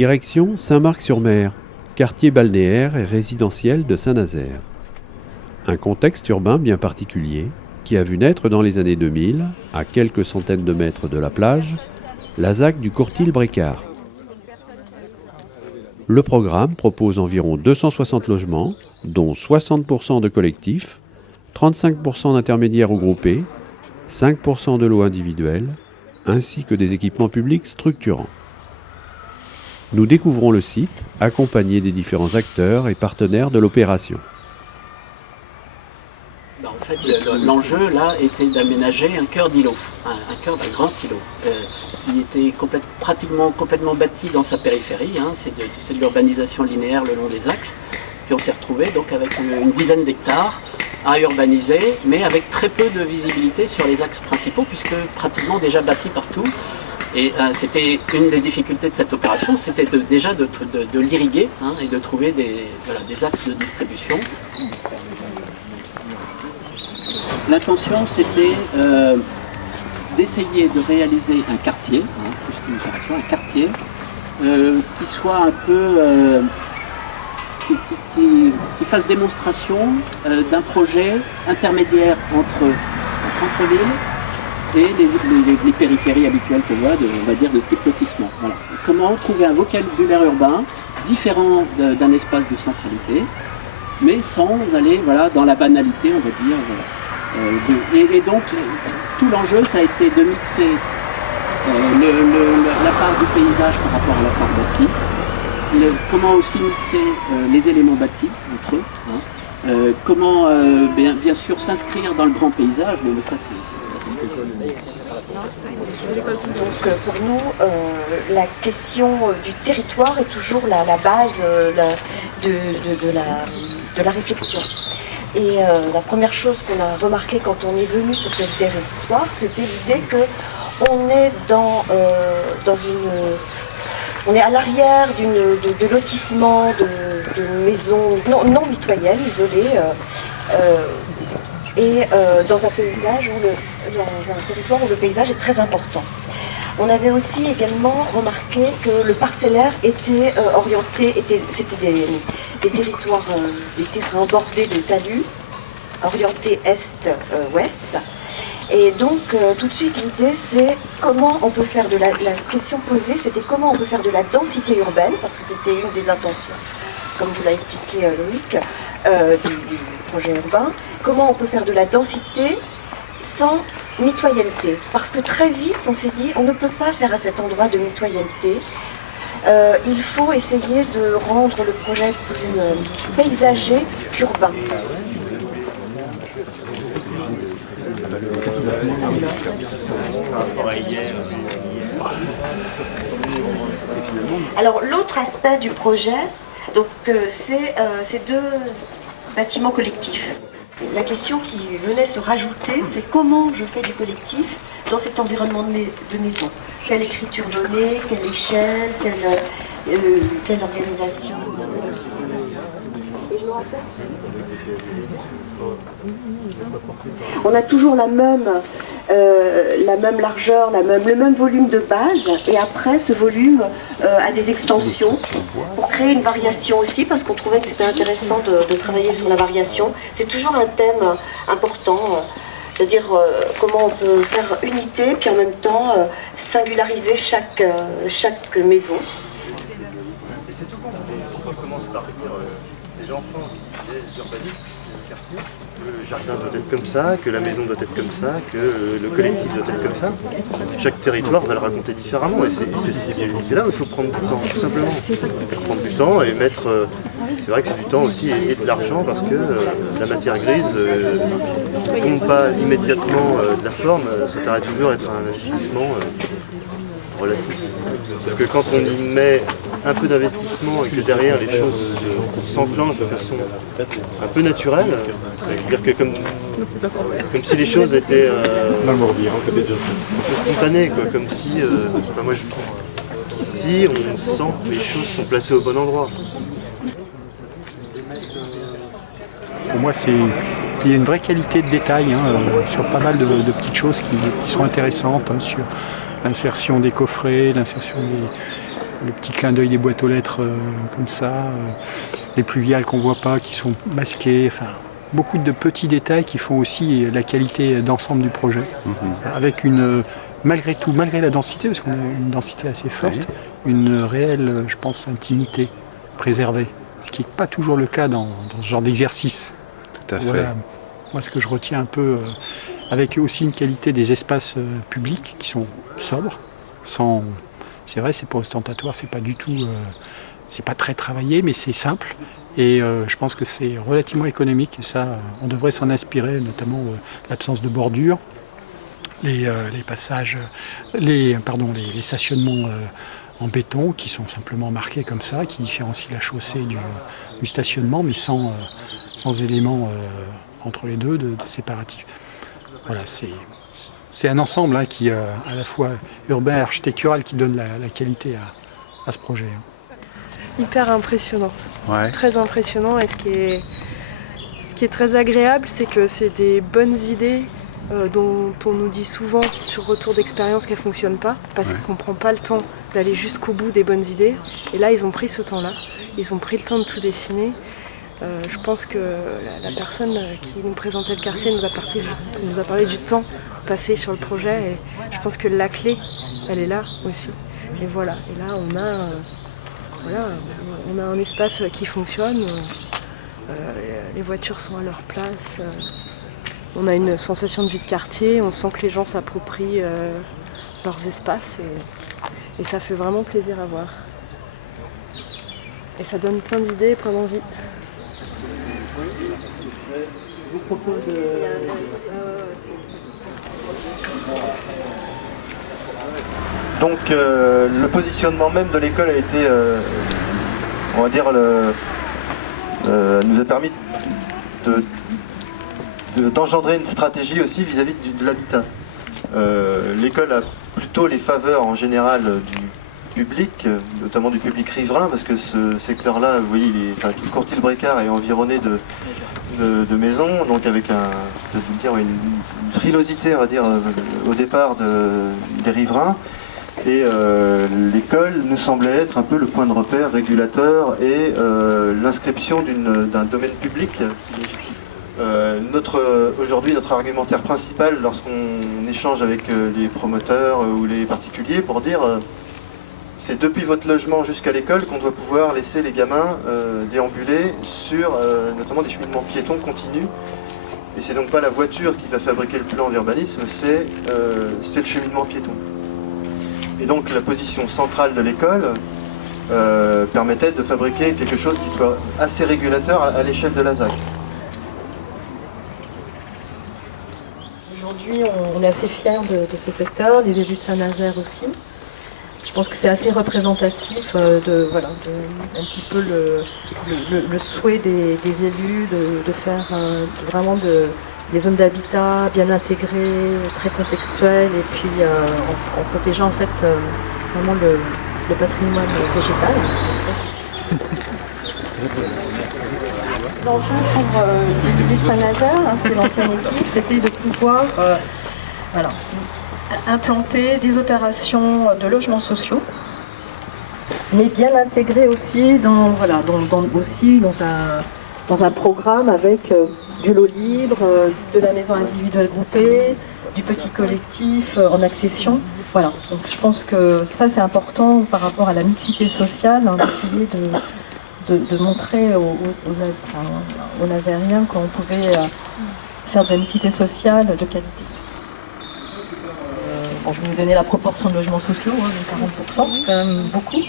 Direction Saint-Marc-sur-Mer, quartier balnéaire et résidentiel de Saint-Nazaire. Un contexte urbain bien particulier qui a vu naître dans les années 2000, à quelques centaines de mètres de la plage, la ZAC du Courtil-Brécard. Le programme propose environ 260 logements, dont 60% de collectifs, 35% d'intermédiaires ou groupés, 5% de lots individuels, ainsi que des équipements publics structurants. Nous découvrons le site, accompagnés des différents acteurs et partenaires de l'opération. En fait, l'enjeu là était d'aménager un cœur d'îlot, un cœur d'un grand îlot, qui était pratiquement complètement bâti dans sa périphérie. C'est de l'urbanisation linéaire le long des axes. Puis on s'est retrouvé donc avec une dizaine d'hectares à urbaniser, mais avec très peu de visibilité sur les axes principaux, puisque pratiquement déjà bâti partout. Et c'était une des difficultés de cette opération, c'était déjà de l'irriguer et de trouver des axes de distribution. L'intention, c'était d'essayer de réaliser un quartier, plus qu'une opération, un quartier qui soit un peu, qui fasse démonstration d'un projet intermédiaire entre un centre-ville et les périphéries habituelles qu'on voit, on va dire de type lotissement. Voilà. Comment trouver un vocabulaire urbain différent d'un espace de centralité, mais sans aller dans la banalité, on va dire. Et donc, tout l'enjeu, ça a été de mixer la part du paysage par rapport à la part bâtie, comment aussi mixer les éléments bâtis entre eux, comment bien sûr s'inscrire dans le grand paysage, mais ça c'est assez Donc pour nous, la question du territoire est toujours la base de la réflexion. Et la première chose qu'on a remarqué quand on est venu sur ce territoire, c'était l'idée qu'on est on est à l'arrière de lotissements, de maisons non mitoyennes, isolées, et dans un paysage dans un territoire où le paysage est très important. On avait aussi également remarqué que le parcellaire était orienté, c'était des territoires, des terrains bordés de talus, orientés est-ouest. Et donc tout de suite l'idée c'est comment on peut faire la question posée, c'était comment on peut faire de la densité urbaine, parce que c'était une des intentions, comme vous l'a expliqué Loïc, du projet urbain, comment on peut faire de la densité sans mitoyenneté, parce que très vite on s'est dit on ne peut pas faire à cet endroit de mitoyenneté, il faut essayer de rendre le projet plus paysager qu'urbain. Alors l'autre aspect du projet, donc c'est ces deux bâtiments collectifs. La question qui venait se rajouter, c'est comment je fais du collectif dans cet environnement de maison. Quelle écriture donnée, quelle échelle, quelle organisation. Et je me rappelle. On a toujours la même largeur, le même volume de base, et après ce volume a des extensions pour créer une variation aussi, parce qu'on trouvait que c'était intéressant de travailler sur la variation. C'est toujours un thème important, c'est-à-dire comment on peut faire unité, puis en même temps singulariser chaque maison. C'est tout con, on commence par dire les enfants qui disaient l'urbanisme, le quartier. Le jardin doit être comme ça, que la maison doit être comme ça, que le collectif doit être comme ça. Chaque territoire va le raconter différemment et c'est là où il faut prendre du temps, tout simplement. Il faut prendre du temps et mettre... c'est vrai que c'est du temps aussi et de l'argent parce que la matière grise ne compte pas immédiatement de la forme, ça paraît toujours être un investissement relatif. Sauf que quand on y met un peu d'investissement et que derrière les choses s'enclenchent de façon un peu naturelle, c'est-à-dire que comme si les choses étaient un peu spontanées, quoi, comme si, moi je trouve qu'ici on sent que les choses sont placées au bon endroit. Pour moi, il y a une vraie qualité de détail sur pas mal de petites choses qui sont intéressantes, sur l'insertion des coffrets, l'insertion le petit clin d'œil des boîtes aux lettres comme ça, les pluviales qu'on ne voit pas, qui sont masquées, enfin, beaucoup de petits détails qui font aussi la qualité d'ensemble du projet. Avec malgré tout, malgré la densité, parce qu'on a une densité assez forte, une réelle, je pense, intimité préservée. Ce qui n'est pas toujours le cas dans ce genre d'exercice. Tout à fait. Voilà, moi, ce que je retiens un peu, avec aussi une qualité des espaces publics qui sont sobres, sans... C'est vrai, c'est pas ostentatoire, c'est pas du tout... c'est pas très travaillé, mais c'est simple. Et je pense que c'est relativement économique. Et ça, on devrait s'en inspirer, notamment l'absence de bordure, les passages, les stationnements en béton qui sont simplement marqués comme ça, qui différencient la chaussée du stationnement, mais sans éléments entre les deux de séparatif. Voilà, c'est un ensemble qui à la fois urbain et architectural qui donne la qualité à ce projet. Hyper impressionnant, Ouais. très impressionnant. Et ce qui est très agréable, c'est que c'est des bonnes idées dont on nous dit souvent sur retour d'expérience qu'elles ne fonctionnent pas, parce qu'on ne prend pas le temps d'aller jusqu'au bout des bonnes idées. Et là, ils ont pris ce temps-là, ils ont pris le temps de tout dessiner. Je pense que la personne qui nous présentait le quartier nous a parlé du temps passé sur le projet, et je pense que la clé, elle est là aussi. Et voilà, et là on a un espace qui fonctionne, les voitures sont à leur place, on a une sensation de vie de quartier, on sent que les gens s'approprient leurs espaces, et ça fait vraiment plaisir à voir. Et ça donne plein d'idées, plein d'envie. Je vous propose de... Donc le positionnement même de l'école a été, on va dire, nous a permis d'engendrer une stratégie aussi vis-à-vis de l'habitat. L'école a plutôt les faveurs en général du public, notamment du public riverain, parce que ce secteur-là, vous voyez, tout Courtil-Brécart est environné de maisons, donc avec une frilosité, on va dire, au départ des riverains. Et l'école nous semblait être un peu le point de repère régulateur et l'inscription d'un domaine public. Aujourd'hui, notre argumentaire principal lorsqu'on échange avec les promoteurs ou les particuliers pour dire c'est depuis votre logement jusqu'à l'école qu'on doit pouvoir laisser les gamins déambuler sur notamment des cheminements piétons continus. Et c'est donc pas la voiture qui va fabriquer le plan d'urbanisme, c'est le cheminement piéton. Et donc la position centrale de l'école permettait de fabriquer quelque chose qui soit assez régulateur à l'échelle de la ZAC. Aujourd'hui, on est assez fiers de ce secteur, des débuts de Saint-Nazaire aussi. Je pense que c'est assez représentatif de un petit peu le souhait des élus de faire vraiment des zones d'habitat bien intégrées, très contextuelles, et puis en protégeant en fait vraiment le patrimoine végétal. L'enjeu pour les élus de Saint-Nazaire, c'était l'ancienne équipe, c'était de pouvoir implanter des opérations de logements sociaux, mais bien intégrées aussi dans un programme avec du lot libre, de la maison individuelle groupée, du petit collectif en accession. Voilà, donc je pense que ça c'est important par rapport à la mixité sociale, d'essayer de montrer aux Nazériens qu'on pouvait faire de la mixité sociale de qualité. Je vais vous donner la proportion de logements sociaux, de 40%, c'est quand même beaucoup.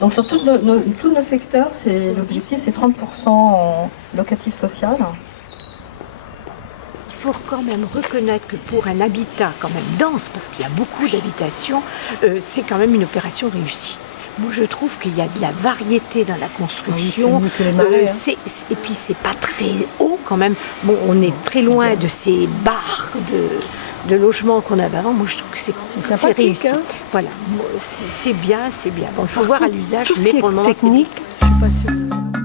Donc sur tous nos secteurs, l'objectif c'est 30% en locatif social. Il faut quand même reconnaître que pour un habitat quand même dense, parce qu'il y a beaucoup d'habitations, c'est quand même une opération réussie. Moi, je trouve qu'il y a de la variété dans la construction. Oui, c'est mieux que les marais, et puis, c'est pas très haut quand même. Bon, on est très loin de ces barres de logements qu'on avait avant. Moi, je trouve que c'est réussi. Voilà, c'est bien, c'est bien. Bon, il faut voir à l'usage, mais pour le moment, technique, je suis pas sûre.